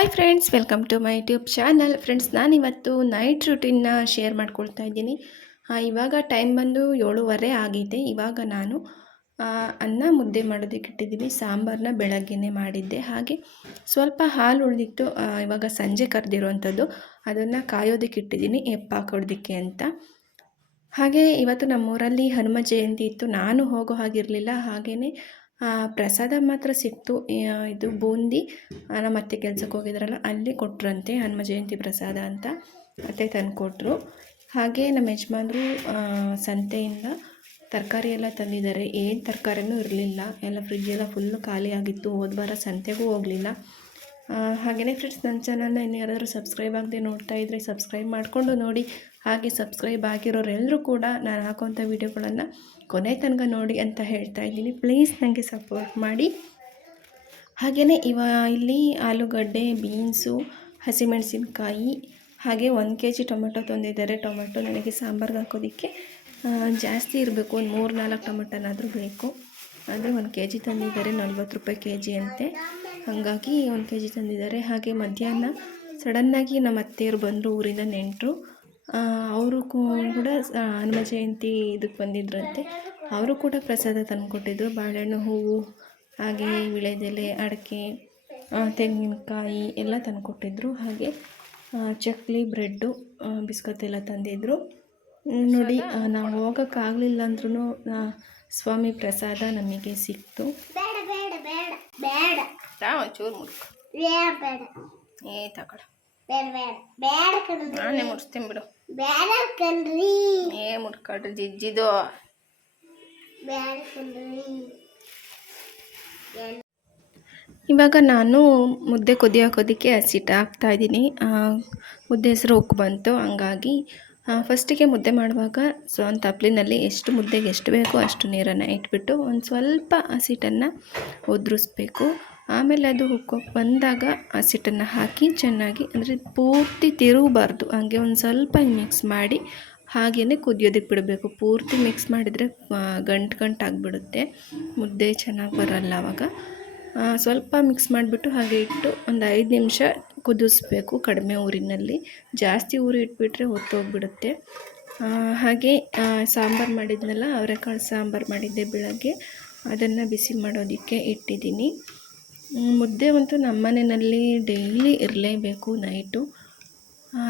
Hi friends welcome to my YouTube channel friends ನಾನಿವತ್ತು night ರುಟೀನ್ನ share ಮಾಡ್ಕೊಳ್ತಾ ಇದ್ದೀನಿ. ಇವಾಗ ಟೈಮ್ ಬಂದು ಏಳುವರೆ ಆಗಿದೆ. ಇವಾಗ ನಾನು ಅನ್ನ ಮುದ್ದೆ ಮಾಡೋದಕ್ಕೆ ಇಟ್ಟಿದ್ದೀನಿ. ಸಾಂಬಾರನ್ನ ಬೆಳಗ್ಗೆನೇ ಮಾಡಿದ್ದೆ. ಹಾಗೆ ಸ್ವಲ್ಪ ಹಾಲು ಉಳಿದಿತ್ತು. ಇವಾಗ ಸಂಜೆ ಕರೆದಿರುವಂಥದ್ದು ಅದನ್ನು ಕಾಯೋದಕ್ಕೆ ಇಟ್ಟಿದ್ದೀನಿ. ಎಪ್ಪ ಹಾಕೋದಕ್ಕೆ ಅಂತ. ಹಾಗೆ ಇವತ್ತು ನಮ್ಮೂರಲ್ಲಿ ಹನುಮ ಜಯಂತಿ ಇತ್ತು. ನಾನು ಹೋಗೋ ಹಾಗಿರಲಿಲ್ಲ. ಹಾಗೆಯೇ ಪ್ರಸಾದ ಮಾತ್ರ ಸಿಕ್ತು. ಇದು ಬೂಂದಿ. ನಮ್ಮ ಅತ್ತೆ ಕೆಲ್ಸಕ್ಕೆ ಹೋಗಿದ್ರಲ್ಲ ಅಲ್ಲಿ ಕೊಟ್ರಂತೆ ಹನುಮ ಜಯಂತಿ ಪ್ರಸಾದ ಅಂತ ಅತ್ತೆ ತಂದುಕೊಟ್ರು. ಹಾಗೆ ನಮ್ಮ ಯಜಮಾನ್ರು ಸಂತೆಯಿಂದ ತರಕಾರಿ ಎಲ್ಲ ತಂದಿದ್ದಾರೆ. ಏನು ತರಕಾರಿನೂ ಇರಲಿಲ್ಲ. ಎಲ್ಲ ಫ್ರಿಜ್ ಎಲ್ಲ ಫುಲ್ಲು ಖಾಲಿ ಆಗಿತ್ತು. ಹೋದ ವಾರ ಸಂತೆಗೂ ಹೋಗಲಿಲ್ಲ. ಹಾಗೆಯೇ ಫ್ರೆಂಡ್ಸ್ ನನ್ನ ಚಾನಲ್ನ ಇನ್ನು ಯಾರಾದರೂ ಸಬ್ಸ್ಕ್ರೈಬ್ ಆಗದೆ ನೋಡ್ತಾ ಇದ್ದರೆ ಸಬ್ಸ್ಕ್ರೈಬ್ ಮಾಡಿಕೊಂಡು ನೋಡಿ. ಹಾಗೆ ಸಬ್ಸ್ಕ್ರೈಬ್ ಆಗಿರೋರೆಲ್ಲರೂ ಕೂಡ ನಾನು ಹಾಕುವಂಥ ವೀಡಿಯೋಗಳನ್ನು ಕೊನೆ ತನಕ ನೋಡಿ ಅಂತ ಹೇಳ್ತಾ ಇದ್ದೀನಿ. ಪ್ಲೀಸ್ ನನಗೆ ಸಪೋರ್ಟ್ ಮಾಡಿ. ಹಾಗೆಯೇ ಇವ, ಇಲ್ಲಿ ಆಲೂಗಡ್ಡೆ ಬೀನ್ಸು ಹಸಿಮೆಣಸಿನ್ಕಾಯಿ, ಹಾಗೆ ಒಂದು ಕೆ ಜಿ ಟೊಮೆಟೊ ತಂದಿದ್ದಾರೆ. ಟೊಮೆಟೊ ನನಗೆ ಸಾಂಬಾರ್ಗೆ ಹಾಕೋದಕ್ಕೆ ಜಾಸ್ತಿ ಇರಬೇಕು. ಒಂದು ಮೂರು ನಾಲ್ಕು ಟೊಮೆಟೊನಾದರೂ ಬೇಕು. ಅಂದರೆ ಒಂದು ಕೆ ಜಿ ತಂದಿದ್ದಾರೆ. ನಲ್ವತ್ತು ರೂಪಾಯಿ ಕೆ ಜಿ ಅಂತೆ. ಹಾಗಾಗಿ ಒಂದು ಕೆ ಜಿ ತಂದಿದ್ದಾರೆ. ಹಾಗೆ ಮಧ್ಯಾಹ್ನ ಸಡನ್ನಾಗಿ ನಮ್ಮ ಅತ್ತೆಯವರು ಬಂದರು ಊರಿಂದ ನೆಂಟರು. ಅವರು ಕೂಡ ಹನುಮ ಜಯಂತಿ ಇದಕ್ಕೆ ಬಂದಿದ್ರಂತೆ. ಅವರು ಕೂಡ ಪ್ರಸಾದ ತಂದುಕೊಟ್ಟಿದ್ದರು ಬಾಳೆಹಣ್ಣು, ಹೂವು, ಹಾಗೆ ವಿಳೆದೆಲೆ, ಅಡಿಕೆ ತೆಂಗಿನಕಾಯಿ ಎಲ್ಲ ತಂದುಕೊಟ್ಟಿದ್ರು. ಹಾಗೆ ಚಕ್ಲಿ, ಬ್ರೆಡ್ಡು ಬಿಸ್ಕತ್ ಎಲ್ಲ ತಂದಿದ್ದರು ನೋಡಿ ನಾವು ಹೋಗೋಕ್ಕಾಗಲಿಲ್ಲ ಅಂದ್ರೂ ಸ್ವಾಮಿ ಪ್ರಸಾದ ನಮಗೆ ಸಿಕ್ತು. ಬೇಡ. ಮುಡ್ಕ. ಬೇಡ ಬೇಡ. ಏ ತಗೊಳ ಬೇಡ ಬೇಡ. ಬೇಡ ಕಣ್ರಿ. ನಾನೇ ಮುಡಿಸ್ತೀನಿ ಬಿಡು. ಬೇಡ ಕಣ್ರಿ. ಏ ಜಿಜ್ಜಿದು. ಬೇಡ ಕಣ್ರಿ. ಇವಾಗ ನಾನು ಮುದ್ದೆ ಕುದಿ ಹಾಕೋದಕ್ಕೆ ಹಸಿಟ್ಟು ಹಾಕ್ತಾ ಇದ್ದೀನಿ. ಮುದ್ದೆ ಹೆಸರು ಉಕ್ಕು ಬಂತು ಹಂಗಾಗಿ ಫಸ್ಟಿಗೆ ಮುದ್ದೆ ಮಾಡುವಾಗ ಸೊ ಒಂದು ತಪ್ಲಿನಲ್ಲಿ ಎಷ್ಟು ಮುದ್ದೆಗೆ ಎಷ್ಟು ಬೇಕೋ ಅಷ್ಟು ನೀರನ್ನು ಇಟ್ಬಿಟ್ಟು ಒಂದು ಸ್ವಲ್ಪ ಹಸಿಟ್ಟನ್ನು ಉದುರಿಸ್ಬೇಕು. ಆಮೇಲೆ ಅದು ಹುಕ್ಕೋಕೆ ಬಂದಾಗ ಹಸಿಟ್ಟನ್ನು ಹಾಕಿ ಚೆನ್ನಾಗಿ ಅಂದರೆ ಪೂರ್ತಿ ತಿರುಗಬಾರ್ದು. ಹಾಗೆ ಒಂದು ಸ್ವಲ್ಪ ಮಿಕ್ಸ್ ಮಾಡಿ ಹಾಗೇ ಕುದಿಯೋದಕ್ಕೆ ಬಿಡಬೇಕು. ಪೂರ್ತಿ ಮಿಕ್ಸ್ ಮಾಡಿದರೆ ಗಂಟು ಗಂಟು ಆಗಿಬಿಡುತ್ತೆ. ಮುದ್ದೆ ಚೆನ್ನಾಗಿ ಬರಲ್ಲ ಆವಾಗ. ಸ್ವಲ್ಪ ಮಿಕ್ಸ್ ಮಾಡಿಬಿಟ್ಟು ಹಾಗೆ ಇಟ್ಟು ಒಂದು ಐದು ನಿಮಿಷ ಕುದಿಸ್ಬೇಕು ಕಡಿಮೆ ಊರಿನಲ್ಲಿ. ಜಾಸ್ತಿ ಊರು ಇಟ್ಬಿಟ್ರೆ ಹೊತ್ತೋಗ್ಬಿಡುತ್ತೆ. ಹಾಗೆ ಸಾಂಬಾರು ಮಾಡಿದ್ನಲ್ಲ, ಅವರೆಕಾಳು ಸಾಂಬಾರು ಮಾಡಿದ್ದೆ ಬೆಳಗ್ಗೆ. ಅದನ್ನು ಬಿಸಿ ಮಾಡೋದಕ್ಕೆ ಇಟ್ಟಿದ್ದೀನಿ. ಮುದ್ದೆ ಅಂತೂ ನಮ್ಮ ಮನೆಯಲ್ಲಿ ಡೈಲಿ ಇರಲೇಬೇಕು ನೈಟು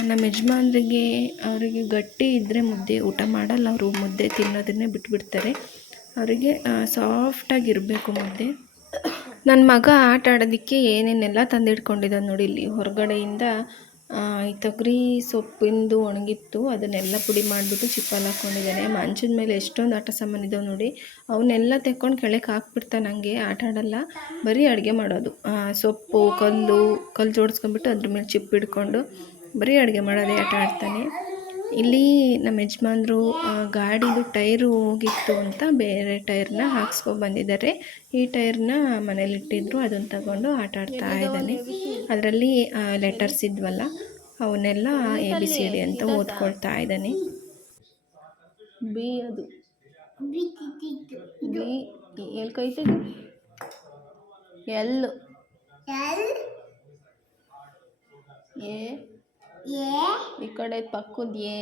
ನಮ್ಮ ಯಜಮಾನ್ರಿಗೆ ಅವರಿಗೆ ಗಟ್ಟಿ ಇದ್ದರೆ ಮುದ್ದೆ ಊಟ ಮಾಡಲ್ಲ. ಅವರು ಮುದ್ದೆ ತಿನ್ನೋದನ್ನೇ ಬಿಟ್ಬಿಡ್ತಾರೆ. ಅವರಿಗೆ ಸಾಫ್ಟಾಗಿರಬೇಕು ಮುದ್ದೆ. ನನ್ನ ಮಗ ಆಟ ಆಡೋದಕ್ಕೆ ಏನೇನೆಲ್ಲ ತಂದಿಟ್ಕೊಂಡಿದ್ದಾನೆ ನೋಡಿ ಇಲ್ಲಿ. ಹೊರಗಡೆಯಿಂದ ಈ ತೊಗರಿ ಸೊಪ್ಪಿಂದು ಒಣಗಿತ್ತು, ಅದನ್ನೆಲ್ಲ ಪುಡಿ ಮಾಡಿಬಿಟ್ಟು ಚಿಪ್ಪಲ್ಲಿ ಹಾಕ್ಕೊಂಡಿದ್ದಾನೆ. ಮಂಚದ ಮೇಲೆ ಎಷ್ಟೊಂದು ಆಟ ಸಾಮಾನು ಇದಾವೆ ನೋಡಿ. ಅವನ್ನೆಲ್ಲ ತೆಕ್ಕೊಂಡು ಕೆಳಕ್ಕೆ ಹಾಕ್ಬಿಡ್ತಾನೆ ನನಗೆ ಆಟ ಆಡೋಲ್ಲ. ಬರೀ ಅಡುಗೆ ಮಾಡೋದು. ಸೊಪ್ಪು, ಕಲ್ಲು ಕಲ್ಲು ಜೋಡಿಸ್ಕೊಂಡ್ಬಿಟ್ಟು ಅದ್ರ ಮೇಲೆ ಚಿಪ್ಪಿಡ್ಕೊಂಡು ಬರೀ ಅಡುಗೆ ಮಾಡೋದೇ ಆಟ ಆಡ್ತಾನೆ. ಇಲ್ಲಿ ನಮ್ಮ ಯಜಮಾನ್ರು ಆ, ಗಾಡಿದು ಟೈರು ಹೋಗಿತ್ತು ಅಂತ ಬೇರೆ ಟೈರ್ನ ಹಾಕ್ಸ್ಕೊ ಬಂದಿದ್ದಾರೆ. ಈ ಟೈರ್ನ ಮನೇಲಿ ಇಟ್ಟಿದ್ರು ಅದನ್ನು ತಗೊಂಡು ಆಟ ಆಡ್ತಾ ಇದ್ದಾನೆ. ಅದರಲ್ಲಿ ಲೆಟರ್ಸ್ ಇದ್ವಲ್ಲ ಅವನ್ನೆಲ್ಲ ಎ ಬಿ ಸಿ ಡಿ ಅಂತ ಓದ್ಕೊಳ್ತಾ ಇದ್ದಾನೆ. ಬಿ ಅದು. ಬಿ ಎಲ್ಲಿ ಕೈ ಎಲ್. ಎ ಈ ಕಡೆ ಪಕ್ಕದ ಎ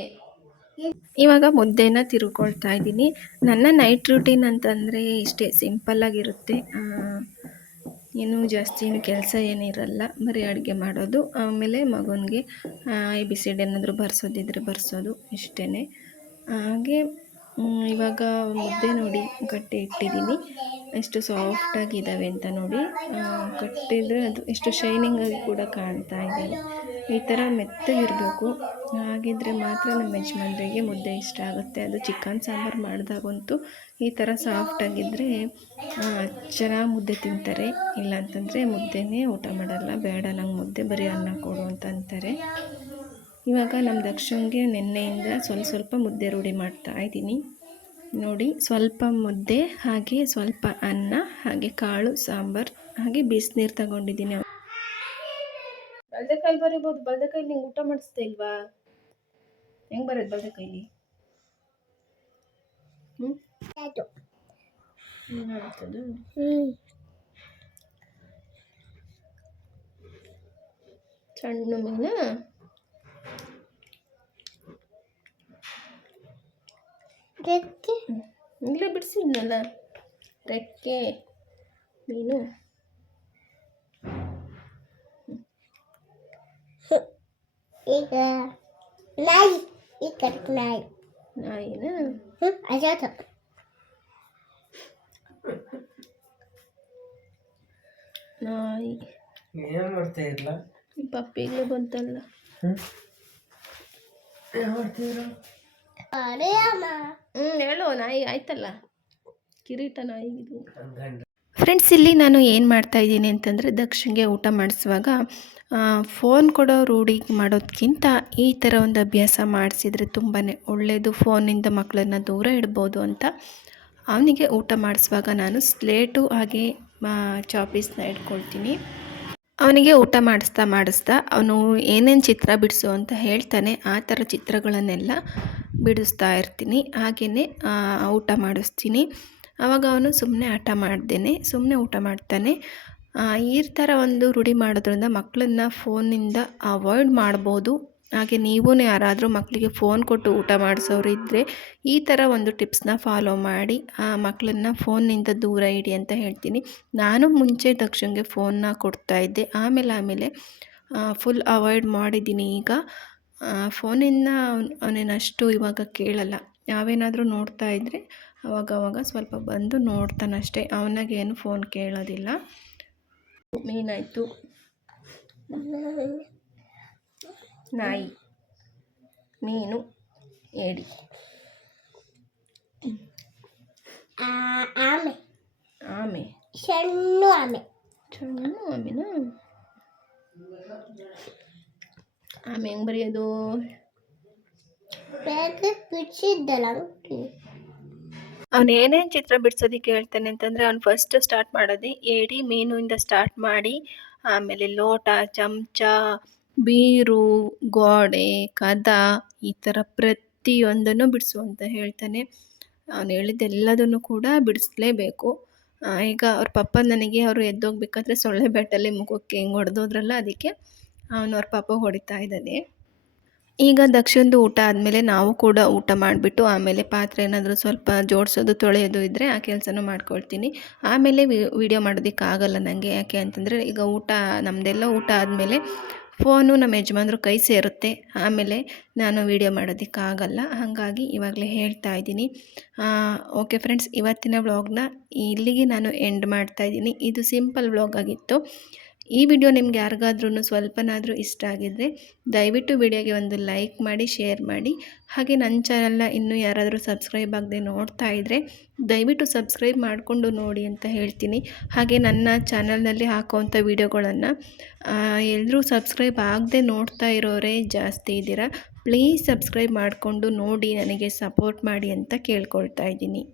ಇವಾಗ ಮುದ್ದೆನ ತಿರುಕೊಳ್ತಾ ಇದ್ದೀನಿ. ನನ್ನ ನೈಟ್ ರೂಟೀನ್ ಅಂತಂದರೆ ಇಷ್ಟೇ ಸಿಂಪಲ್ಲಾಗಿರುತ್ತೆ ಏನು ಜಾಸ್ತಿ ಏನು ಕೆಲಸ ಏನಿರಲ್ಲ ಬರೀ ಅಡುಗೆ ಮಾಡೋದು. ಆಮೇಲೆ ಮಗನಿಗೆ ಐ ಬಿ ಸಿ ಡಿ ಏನಾದರೂ ಬರ್ಸೋದಿದ್ರೆ ಬರ್ಸೋದು ಇಷ್ಟೇ ಹಾಗೆ ಇವಾಗ ಮುದ್ದೆ ನೋಡಿ, ಗಟ್ಟಿ ಇಟ್ಟಿದ್ದೀನಿ. ಎಷ್ಟು ಸಾಫ್ಟಾಗಿದ್ದಾವೆ ಅಂತ ನೋಡಿ. ಕಟ್ಟಿದರೆ ಅದು ಎಷ್ಟು ಶೈನಿಂಗಾಗಿ ಕೂಡ ಕಾಣ್ತಾ ಇದೆ. ಈ ಥರ ಮೆತ್ತಗಿರಬೇಕು. ಹಾಗಿದ್ರೆ ಮಾತ್ರ ನಮ್ಮ ಯಜಮಾನ್ರಿಗೆ ಮುದ್ದೆ ಇಷ್ಟ ಆಗುತ್ತೆ. ಅದು ಚಿಕನ್ ಸಾಂಬಾರು ಮಾಡಿದಾಗಂತೂ ಈ ಥರ ಸಾಫ್ಟಾಗಿದ್ದರೆ ಚೆನ್ನಾಗಿ ಮುದ್ದೆ ತಿಂತಾರೆ. ಇಲ್ಲಾಂತಂದರೆ ಮುದ್ದೆನೇ ಊಟ ಮಾಡಲ್ಲ. ಬೇಡ, ನಂಗೆ ಮುದ್ದೆ ಬರೀ ಅನ್ನ ಕೊಡು ಅಂತ ಅಂತಾರೆ. ಇವಾಗ ನಮ್ಮ ದಕ್ಷಿಣಿಗೆ ನೆನ್ನೆಯಿಂದ ಸ್ವಲ್ಪ ಸ್ವಲ್ಪ ಮುದ್ದೆ ರೂಢಿ ಮಾಡ್ತಾ ಇದ್ದೀನಿ. ನೋಡಿ ಸ್ವಲ್ಪ ಮುದ್ದೆ ಹಾಗೆ ಸ್ವಲ್ಪ ಅನ್ನ ಹಾಗೆ ಕಾಳು ಸಾಂಬಾರು ಹಾಗೆ ಬಿಸಿನೀರು ತಗೊಂಡಿದ್ದೀನಿ. ಬಲ್ದೆಕಾಯಿ ಬರೀಬೋದು. ಬಲ್ದೆಕಾಯಿ ನಿಂಗೆ ಊಟ ಮಾಡಿಸ್ತಾ ಇಲ್ವಾ? ಹೆಂಗೆ ಬರೋದು ಬಲ್ದೆಕಾಯಿಲಿ ಹ್ಞೂ ಸಣ್ಣ ಮೀನಾ? ರೆಕ್ಕೆ? ಇಲ್ಲೇ ಬಿಡಿಸಿದ್ನಲ್ಲ ರೆಕ್ಕೆ ಮೀನು. ಈಗ ನಾಯಿ ಈ ಕಡೆ ನಾಯಿ. ನಾಯಿನ? ಹ್ಞೂ ಅಜಾತ. ನಾಯಿ. ಏನು ಮಾಡ್ತಾ ಇಲ್ಲ ಈ ಪಪ್ಪಿಗೆ ಬಂತಲ್ಲ. ಏನು ಮಾಡ್ತಿದ್ರು? ಅರೆ ಅಮ್ಮ. ಹ್ಞೂ ಹೇಳು, ನಾಯಿ ಆಯ್ತಲ್ಲ? ಕಿರೀಟ ನಾಯಿ ಇದು. ಫ್ರೆಂಡ್ಸ್ ಇಲ್ಲಿ ನಾನು ಏನು ಮಾಡ್ತಾ ಇದ್ದೀನಿ ಅಂತಂದರೆ ದಕ್ಷಿಣಗೆ ಊಟ ಮಾಡಿಸುವಾಗ ಫೋನ್ ಕೊಡೋ ರೂಢಿ ಮಾಡೋದಕ್ಕಿಂತ ಈ ಥರ ಒಂದು ಅಭ್ಯಾಸ ಮಾಡಿಸಿದರೆ ತುಂಬಾ ಒಳ್ಳೆಯದು ಫೋನಿಂದ ಮಕ್ಕಳನ್ನ ದೂರ ಇಡ್ಬೋದು ಅಂತ ಅವನಿಗೆ ಊಟ ಮಾಡಿಸುವಾಗ ನಾನು ಸ್ಲೇಟು ಹಾಗೆ ಚಾಪೀಸ್ನ ಇಟ್ಕೊಳ್ತೀನಿ. ಅವನಿಗೆ ಊಟ ಮಾಡಿಸ್ತಾ ಮಾಡಿಸ್ತಾ ಅವನು ಏನೇನು ಚಿತ್ರ ಬಿಡಿಸು ಅಂತ ಹೇಳ್ತಾನೆ, ಆ ಥರ ಚಿತ್ರಗಳನ್ನೆಲ್ಲ ಬಿಡಿಸ್ತಾ ಇರ್ತೀನಿ ಹಾಗೆಯೇ ಊಟ ಮಾಡಿಸ್ತೀನಿ. ಆವಾಗ ಅವನು ಸುಮ್ಮನೆ ಆಟ ಮಾಡ್ದೇನೆ ಸುಮ್ಮನೆ ಊಟ ಮಾಡ್ತಾನೆ. ಈ ಥರ ಒಂದು ರೂಢಿ ಮಾಡೋದ್ರಿಂದ ಮಕ್ಕಳನ್ನ ಫೋನಿಂದ ಅವಾಯ್ಡ್ ಮಾಡ್ಬೋದು. ಹಾಗೆ ನೀವೂ ಯಾರಾದರೂ ಮಕ್ಕಳಿಗೆ ಫೋನ್ ಕೊಟ್ಟು ಊಟ ಮಾಡಿಸೋರು ಇದ್ದರೆ ಈ ಥರ ಒಂದು ಟಿಪ್ಸ್ನ ಫಾಲೋ ಮಾಡಿ, ಆ ಮಕ್ಕಳನ್ನ ಫೋನ್ನಿಂದ ದೂರ ಇಡಿ ಅಂತ ಹೇಳ್ತೀನಿ. ನಾನು ಮುಂಚೆ ದಕ್ಷಿಣಗೆ ಫೋನ್ನ ಕೊಡ್ತಾ ಇದ್ದೆ. ಆಮೇಲೆ ಆಮೇಲೆ ಫುಲ್ ಅವಾಯ್ಡ್ ಮಾಡಿದ್ದೀನಿ ಈಗ. ಫೋನಿಂದ ಅವನೇನಷ್ಟು ಇವಾಗ ಕೇಳಲ್ಲ. ನಾವೇನಾದರೂ ನೋಡ್ತಾ ಇದ್ದರೆ ಅವಾಗ ಅವಾಗ ಸ್ವಲ್ಪ ಬಂದು ನೋಡ್ತಾನಷ್ಟೇ ಅವನಾಗೇನು ಫೋನ್ ಕೇಳೋದಿಲ್ಲ. ಮೀನಾಯಿತು ನಾಯಿ. ಮೀನು. ಏಡಿ. ಆ- ಆಮೆ. ಆಮೆ. ಸಣ್ಣ ಆಮೆ. ಸಣ್ಣ ಆಮೆನಾ? ಆಮೆ ಹೆಂಗೆ ಬರೆಯೋದು ಅವ್ನು ಏನೇನು ಚಿತ್ರ ಬಿಡ್ಸೋದಿಕ್ಕೆ ಹೇಳ್ತಾನೆ ಅಂತಂದರೆ ಅವ್ನು ಫಸ್ಟ್ ಸ್ಟಾರ್ಟ್ ಮಾಡೋದೇ ಏಡಿ ಮೀನಿಂದ ಸ್ಟಾರ್ಟ್ ಮಾಡಿ ಆಮೇಲೆ ಲೋಟ ಚಮಚ ಬೀರು ಗೋಡೆ ಕದ ಈ ಥರ ಪ್ರತಿಯೊಂದನ್ನು ಬಿಡಿಸು ಅಂತ ಹೇಳ್ತಾನೆ. ಅವನು ಹೇಳಿದ್ದೆಲ್ಲದನ್ನು ಕೂಡ ಬಿಡಿಸ್ಲೇಬೇಕು. ಈಗ ಅವ್ರ ಪಪ್ಪ ನನಗೆ ಅವರು ಎದ್ದೋಗ್ಬೇಕಾದ್ರೆ ಸೊಳ್ಳೆ ಬೆಟ್ಟಲ್ಲಿ ಮುಖಕ್ಕೆ ಹಿಂಗೆ ಹೊಡೆದೋದ್ರಲ್ಲ ಅದಕ್ಕೆ ಅವನು ಅವ್ರ ಪಾಪ ಹೊಡಿತಾ ಇದ್ದಾನೆ. ಈಗ ದಕ್ಷಿಣದ ಊಟ ಆದಮೇಲೆ ನಾವು ಕೂಡ ಊಟ ಮಾಡಿಬಿಟ್ಟು ಆಮೇಲೆ ಪಾತ್ರೆ ಏನಾದರೂ ಸ್ವಲ್ಪ ಜೋಡಿಸೋದು, ತೊಳೆಯೋದು ಇದ್ದರೆ ಆ ಕೆಲಸನೂ ಮಾಡ್ಕೊಳ್ತೀನಿ. ಆಮೇಲೆ ವಿಡಿಯೋ ಮಾಡೋದಕ್ಕಾಗಲ್ಲ ನನಗೆ ಯಾಕೆ ಅಂತಂದರೆ ಈಗ ಊಟ ನಮ್ಮದೆಲ್ಲ ಊಟ ಆದಮೇಲೆ ಫೋನು ನಮ್ಮ ಯಜಮಾನ್ರು ಕೈ ಸೇರುತ್ತೆ. ಆಮೇಲೆ ನಾನು ವಿಡಿಯೋ ಮಾಡೋದಕ್ಕಾಗಲ್ಲ ಹಾಗಾಗಿ ಇವಾಗಲೇ ಹೇಳ್ತಾ ಇದ್ದೀನಿ. ಓಕೆ ಫ್ರೆಂಡ್ಸ್ ಇವತ್ತಿನ ವ್ಲಾಗ್ನ ಇಲ್ಲಿಗೆ ನಾನು ಎಂಡ್ ಮಾಡ್ತಾ ಇದ್ದೀನಿ. ಇದು ಸಿಂಪಲ್ ವ್ಲಾಗ್ ಆಗಿತ್ತು. ಈ ವಿಡಿಯೋ ನಿಮ್ಗೆ ಯಾರಿಗಾದ್ರೂ ಸ್ವಲ್ಪನಾದರೂ ಇಷ್ಟ ಆಗಿದ್ದರೆ ದಯವಿಟ್ಟು ವಿಡಿಯೋಗೆ ಒಂದು ಲೈಕ್ ಮಾಡಿ, ಶೇರ್ ಮಾಡಿ. ಹಾಗೆ ನನ್ನ ಚಾನಲ್ನ ಇನ್ನೂ ಯಾರಾದರೂ ಸಬ್ಸ್ಕ್ರೈಬ್ ಆಗದೆ ನೋಡ್ತಾ ಇದ್ದರೆ ದಯವಿಟ್ಟು ಸಬ್ಸ್ಕ್ರೈಬ್ ಮಾಡಿಕೊಂಡು ನೋಡಿ ಅಂತ ಹೇಳ್ತೀನಿ. ಹಾಗೆ ನನ್ನ ಚಾನಲ್ನಲ್ಲಿ ಹಾಕೋವಂಥ ವಿಡಿಯೋಗಳನ್ನು ಎಲ್ಲರೂ ಸಬ್ಸ್ಕ್ರೈಬ್ ಆಗದೆ ನೋಡ್ತಾ ಇರೋರೇ ಜಾಸ್ತಿ ಇದ್ದೀರಾ, ಪ್ಲೀಸ್ ಸಬ್ಸ್ಕ್ರೈಬ್ ಮಾಡಿಕೊಂಡು ನೋಡಿ, ನನಗೆ ಸಪೋರ್ಟ್ ಮಾಡಿ ಅಂತ ಕೇಳ್ಕೊಳ್ತಾ ಇದ್ದೀನಿ.